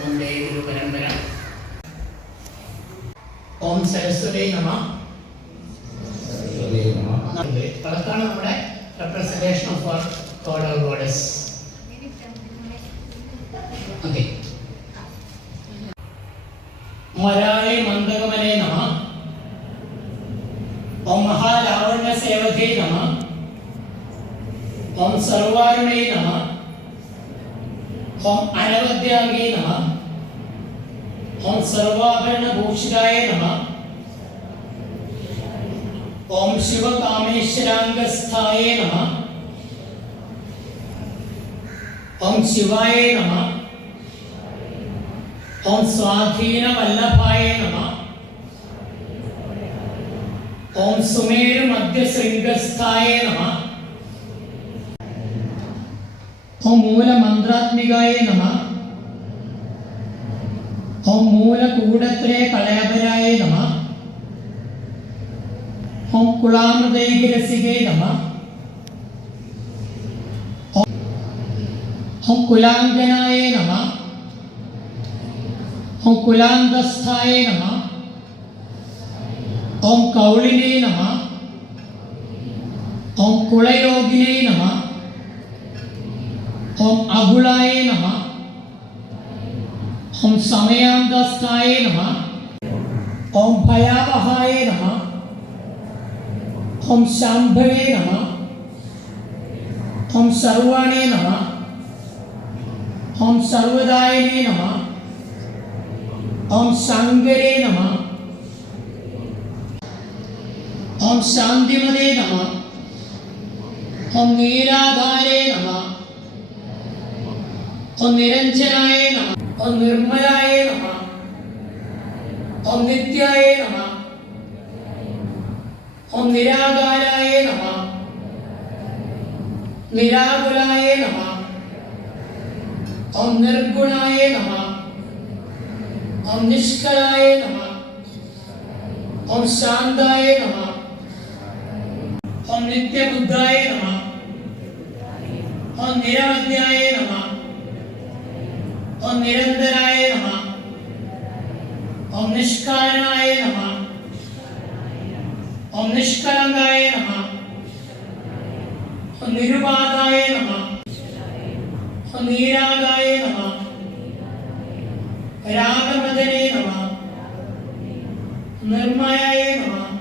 വന്ദേ ഗുരുപരമ്പര. ഓം സരസ്വതി നമ. അതാണ് നമ്മുടെ representation of our god or goddess okay. മരായ മന്ദകമനെ നമ. ഓം മഹാലാവണ്യ സേവകേ നമ. ഓം സർവാരുണേ നമ. ഓം അനവദ്യാംഗേ നമ. ഓം സർവാഭരണഭൂഷിതായ നമ. ഓം ശിവകാമേശ്വരാംഗസ്ഥായ നമ. ഓം ശിവായ നമ. ഓം സ്വാധീന വല്ലഭായ നമ. ഓം സുമേരു മധ്യശൃംഗസ്ഥായ നമ. ഓം മൂലമന്ത്രാത്മികായ നമ. හොම්මූලකූඩත්‍රය කළයබරායේ නම. හොම් කුලාමදයගිරසිගේ නම. හොම් කුලාංගනායේ නම. හොම් කුලාන්දස්ථායේ නම. ඔම් කවුලිනේ නම. ඔම් කුලයෝගිනේ නම. ඔම් අබුලායේ නමා. ഓം സമയാന്തസ്ഥായ നമ ഓം ഭയാവഹായ നമ ഓം ശാംഭവേ നമ ഓം സർവാണേ നമ ഓം സർവദായനേ നമ ഓം ശങ്കരേ നമ ഓം ശാന്തിമതേ നമ ഓം നീരാധാരേ നമ ഓം നിരഞ്ജനായ നമ ഓം നിർമ്മലായ നമ. ഓം നിത്യായ നമ. ഓം നിരാകാരായ നമ. നിരാകുലായ നമ. ഓം നിർഗുണായ നമ. ഓം നിഷ്കളായ നമ. ഓം ശാന്തായ നമ. ഓം നിത്യബുദ്ധായ നമ. ഓം നിരവധ്യായ നമ. ഓം നിരന്തരായ നമ. ഓം നിഷ്കാരനായ നമ. ഓം നിഷ്കളങ്കായ നമ. ഓം നിരുപാതായ നമ. ഓം നീരാകായ നമ. രാഗമദനേ നമ. നിർമ്മയായ നമ.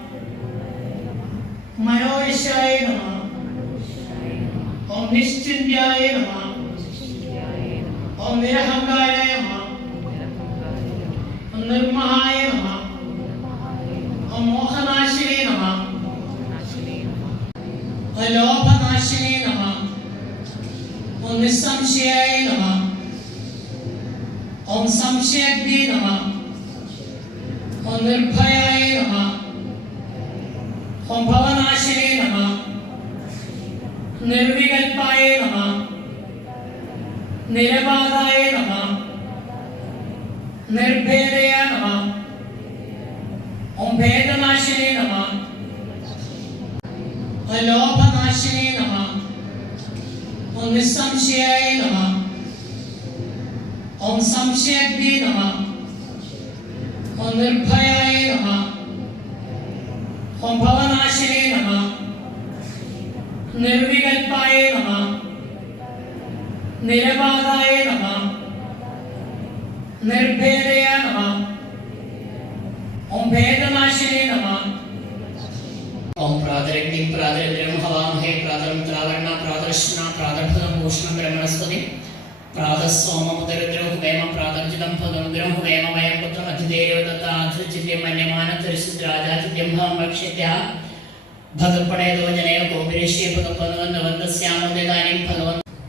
മനോയശായ നമ. ഓം നിശ്ചിന്യായ നമ. ഓം നിർമ്മഹായ നമ ഓം മോഹനാശിനേ നമ. ഓം ലോഭനാശിനേ നമ. ഓം നിസ്സംശയായ നമ. ഓം സംശയഗ്നേ നമ. നിർഭയായ നമ. ഓം ഭവനാശിനേ നമ. നമ നിരപാതായ നമ നിർഭേദയ നമ ഓം ഭേദനാശിനേ നമ ഓം ലോഭനാശിനേ നമ ഓം നിസ്സംശയായ നമ ഓം സംശയഗ്നേ നമ ഓം നിർഭയായ നമ ഓം ഭവനാശിനേ നമ നിർവികൽപ്പായ നമ നിരപാതായ നമ. നിർഭേദയ നമ. ഓം ഭേദനാശിനേ നമ. ഓം പ്രാതരഗ്നി പ്രാതരദ്രം ഹവാമഹേ പ്രാതരം ത്രാവരണ പ്രാതർശന പ്രാതർഭകം ഭൂഷണം ബ്രഹ്മണസ്പതി പ്രാതസ്സോമമുദരുദ്രം ഹുവേമ പ്രാതർജിതം ഭഗമുദ്രം ഹുവേമ വയം പുത്രം അധിദേവദത്താധിചിത്യം മന്യമാനധരിസിദ്രാജാതിഥ്യം ഭവം ഭക്ഷ്യത്യ. ഭഗപ്പണേതോ ജനയോ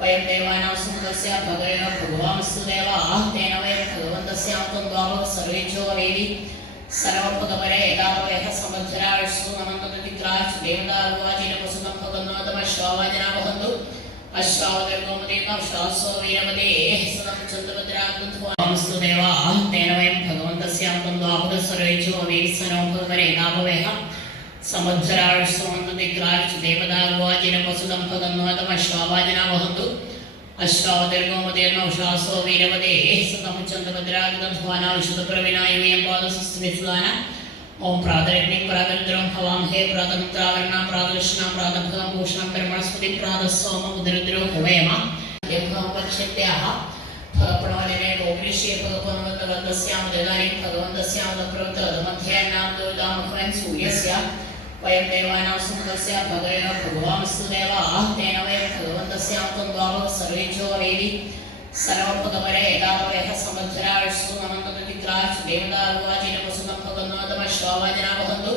वयं देवानां सुखस्य भगय भगवांस्तु देवाः तेन वयं भगवन्तस्यां त्वं सर्वेभ्यो वेदि सर्वभगवरे एकावयः समर्थराष्टु नमन्ततित्राष् देवदारुवाचिन वसुतं भगन्वादमश्वावाजना वहन्तु अश्वावदर्गोमदेकाश्वासो वीरमदे सदं चन्द्रभद्राग्नत्वांस्तु देवाः तेन वयं भगवन्तस्यां त्वं सर्वेभ्यो वेदि ಸಮುದ್ರಾಶ್ರವಂತತೆ ಕ್ರಾಶ್ ದೇವದಾರ್ವಾಜಿನ ಪಸುದಂಪದನ್ವಾದಮ ಶ್ವಾವಾಜಿನ ವಹಂತು ಅಶ್ವಾವತಿರ್ಗೋಮತಿಯನ್ನು ಶಾಸೋ ವೀರವದೇ ಸತಮುಚ್ಚಂದ್ರಭದ್ರಾಗತಂ ಸ್ವಾನಾವಿಶುತ ಪ್ರವಿನಾಯು ಎಂಬಾದ ಸುಸ್ಮಿಸ್ವಾನ ಓಂ ಪ್ರಾತರಗ್ನಿಂ ಪ್ರಾತರುದ್ರಂ ಹವಾಂ ಹೇ ಪ್ರಾತಮಂತ್ರಾವರಣ ಪ್ರಾತಲಕ್ಷಣ ಪ್ರಾತಭಗಂ ಭೂಷಣಂ ಬ್ರಹ್ಮಸ್ಪತಿ ಪ್ರಾತಃ ಸೋಮ ಉದರುದ್ರೋ ಹವೇಮ ಯಭಾವಕ್ಷತ್ಯಾಹ प्रणवने गोपनिषे भगवन्तवन्तस्यां ददानीं भगवन्तस्यां प्रवृत्तमध्यायानां दुर्दामहन् सूर्यस्य वयं देवानां सुखस्य भगय भगवांस्तु देवाः तेन वयं भगवन्तस्यां त्वं द्वावः सर्वेभ्यो वेदि सर्वभगवरे एकावयः समर्थराष्टु नमन्ततित्राष् देवदारुवाचिन वसुतं भगन्वादमश्वावाजना वहन्तु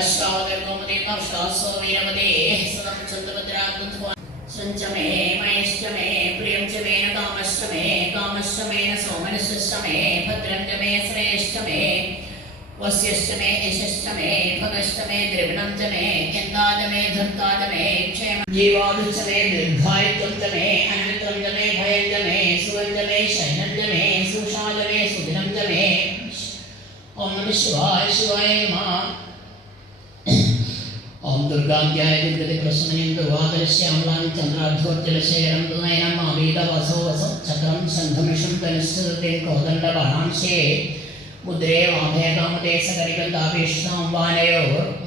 अश्वावदर्गोमदेकाश्वासो वीरमदे सदं चन्द्रभद्राग्नध्वा सञ्च मे मयश्च मे प्रियं च मे न कामश्च मे कामश्च मे न सोमनश्च मे भद्रं च मे श्रेयश्च मे वस्यश्च मे यशश्च मे भगश्च मे द्रविणं च मे यन्ताज मे धन्ताज मे, क्षेम जीवादुश्च मे दीर्घायुत्वं च मे अनन्तं च मे, भयं च मे सुवं च मे, शयनं च मे सुषा च मे सुदिनं च मे। ॐ नमः शिवाय शिवाय नमः। ॐ दुर्गाद्याय दुर्गति प्रसन्नं दुर्वादरश्यामलां चन्द्राध्वोज्जलशेखरं दुनयनम् आवेदवसो वसो चक्रं शङ्खमिषं तनिष्ठते कोदण्डबाणांशे मुद्रे वामेकामुदे सकरिबन्धाभीष्णं वानयोः